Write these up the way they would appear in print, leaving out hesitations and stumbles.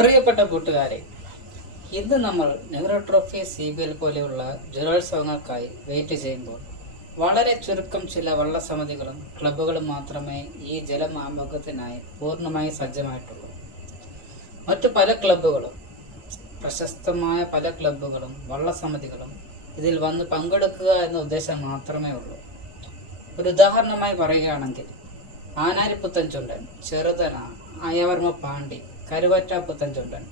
പ്രിയപ്പെട്ട കൂട്ടുകാരെ, ഇന്ന് നമ്മൾ നെഹ്റു ട്രോഫി, CBL പോലെയുള്ള ജലോത്സവങ്ങൾക്കായി വെയിറ്റ് ചെയ്യുമ്പോൾ വളരെ ചുരുക്കം ചില വള്ളസമിതികളും ക്ലബ്ബുകളും മാത്രമേ ഈ ജലമാമുഖത്തിനായി പൂർണ്ണമായി സജ്ജമായിട്ടുള്ളൂ. മറ്റു പല ക്ലബ്ബുകളും, പ്രശസ്തമായ പല ക്ലബ്ബുകളും വള്ളസമിതികളും ഇതിൽ വന്ന് പങ്കെടുക്കുക എന്ന ഉദ്ദേശം മാത്രമേ ഉള്ളൂ. ഒരു ഉദാഹരണമായി പറയുകയാണെങ്കിൽ ആനാരി പുത്തൻചുണ്ടൻ, ചെറുതന, അയവർമ്മ പാണ്ടി, കരുവാറ്റ പുത്തൻചുണ്ടൻ.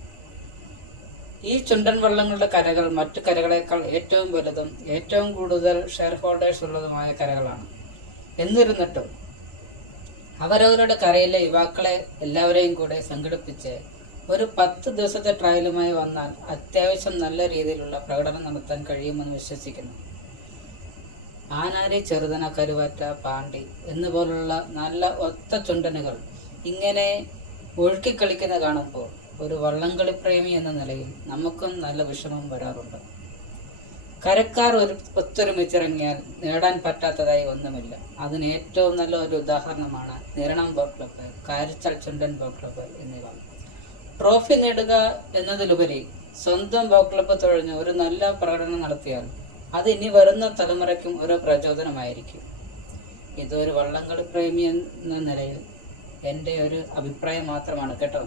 ഈ ചുണ്ടൻ വള്ളങ്ങളുടെ കരകൾ മറ്റു കരകളേക്കാൾ ഏറ്റവും വലുതും ഏറ്റവും കൂടുതൽ ഷെയർ ഹോൾഡേഴ്സ് ഉള്ളതുമായ കരകളാണ്. എന്നിരുന്നിട്ടും അവരവരുടെ കരയിലെ യുവാക്കളെ എല്ലാവരെയും കൂടെ സംഘടിപ്പിച്ച് ഒരു 10 ദിവസത്തെ ട്രയലുമായി വന്നാൽ അത്യാവശ്യം നല്ല രീതിയിലുള്ള പ്രകടനം നടത്താൻ കഴിയുമെന്ന് വിശ്വസിക്കുന്നു. ആനാരി, ചെറുതന, കരുവാറ്റ, പാണ്ടി എന്നുപോലുള്ള നല്ല ഒത്ത ചുണ്ടനുകൾ ഇങ്ങനെ ഒഴുക്കിക്കളിക്കുന്ന കാണുമ്പോൾ ഒരു വള്ളംകളി പ്രേമി എന്ന നിലയിൽ നമുക്കും നല്ല വിഷമം വരാറുണ്ട്. കരക്കാർ ഒത്തൊരുമിച്ചിറങ്ങിയാൽ നേടാൻ പറ്റാത്തതായി ഒന്നുമില്ല. അതിന് ഏറ്റവും നല്ല ഒരു ഉദാഹരണമാണ് Niranam boat club, Karichal Chundan boat club എന്നിവ. ട്രോഫി നേടുക എന്നതിലുപരി സ്വന്തം ബോട്ട് ക്ലബ്ബ് തുഴഞ്ഞ് ഒരു നല്ല പ്രകടനം നടത്തിയാൽ അത് ഇനി വരുന്ന തലമുറയ്ക്കും ഒരു പ്രചോദനമായിരിക്കും. ഇതൊരു വള്ളംകളി പ്രേമി എന്ന നിലയിൽ എൻ്റെ ഒരു അഭിപ്രായം മാത്രമാണ് കേട്ടോ.